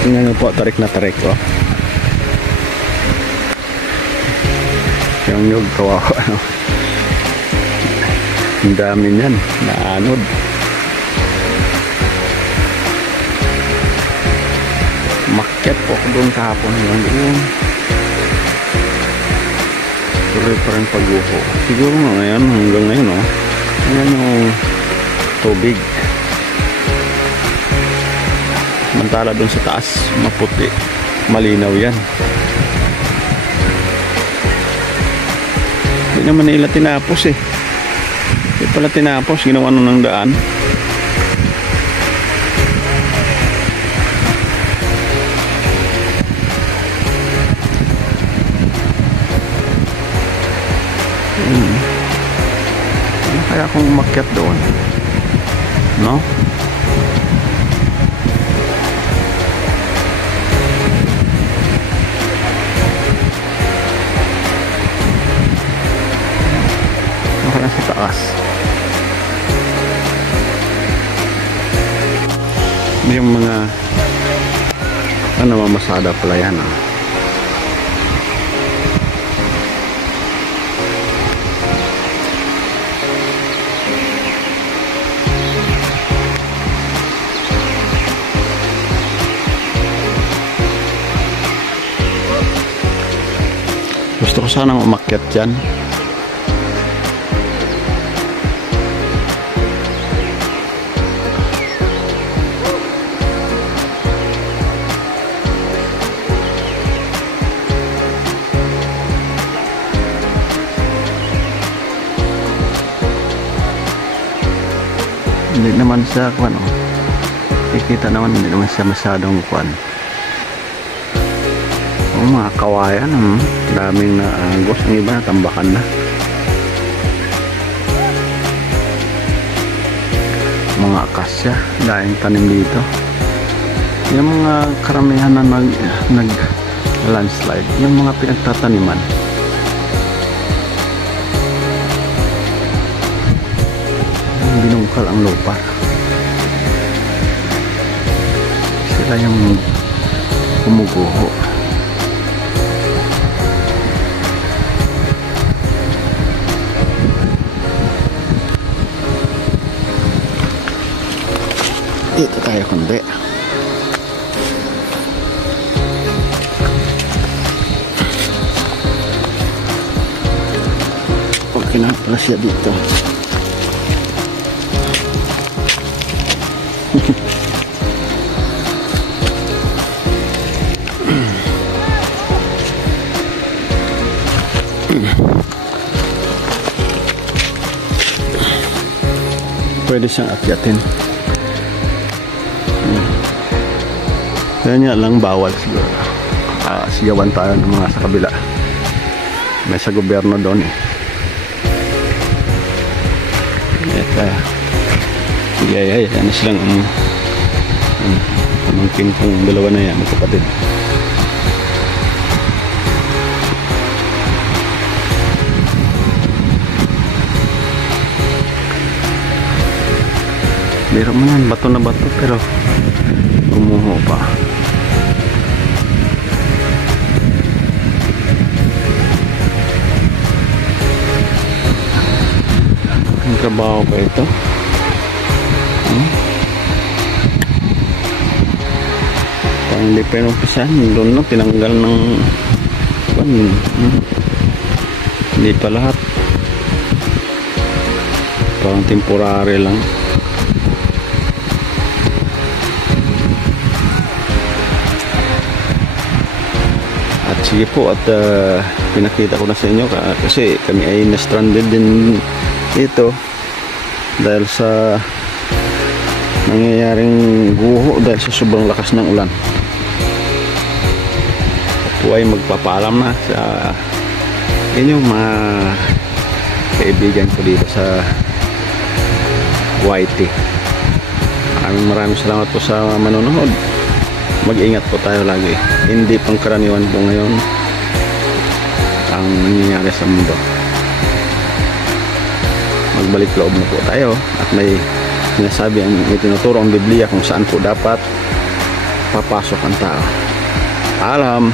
Tingnan nyo po, tarik na tarik ko. Yung nyug, kawawa, ano. Ang dami niyan, naanod. Makyat po ako doon kahapon hanggang doon. Tuloy pa rin pag-uho. Siguro nga ngayon, hanggang ngayon, oh. Ayan yung tubig. Samantala doon sa taas, maputi. Malinaw yan. Hindi naman nila tinapos eh. Hindi pala tinapos, ginawa nun ng daan. Ano kaya kung umakyat doon? No? Ano kaya sa taas? Yung mga mamasada pala yan, ah. Gusto ko sanang umakyat dyan. Hindi naman siya kuwan, oh. Kikita naman, hindi naman siya masyadong kuwan. Oh, mga kawayan, daming naagos. Ang iba natambakan na. Mga akasya, daing tanim dito. Yung mga karamihan na nag landslide, yung mga pinagtataniman. Binungkal ang lupa. Sila yung umuguho. Dito tayo kundi. Okay na pala siya dito. Pwede siyang akyatin. Kaya nga lang bawal siguro. Sigawan tayo ng mga sa kabila. May sa gobyerno doon eh. Sige ay ano silang pamangkin kong dalawa na yan, magkapatid. Biro mo yan, bato na bato pero gumuho pa. Ang trabaho pa ito. Parang hindi pa yung umpisahan. Doon na tinanggal ng hindi pa lahat. Parang temporary lang. At sige po, at pinakita ko na sa inyo kasi kami ay na-stranded din dito dahil sa nangyayaring guho dahil sa sobrang lakas ng ulan. Po ay magpapaalam na sa inyong mga kaibigan ko dito sa YT. Maraming salamat po sa manonood. Mag-ingat po tayo lagi. Hindi pangkaraniwan po ngayon ang nangyayari sa mundo. Magbalik loob na po tayo at may sinasabi, may tinuturo ang Biblia kung saan po dapat papasok ang tao. Alam.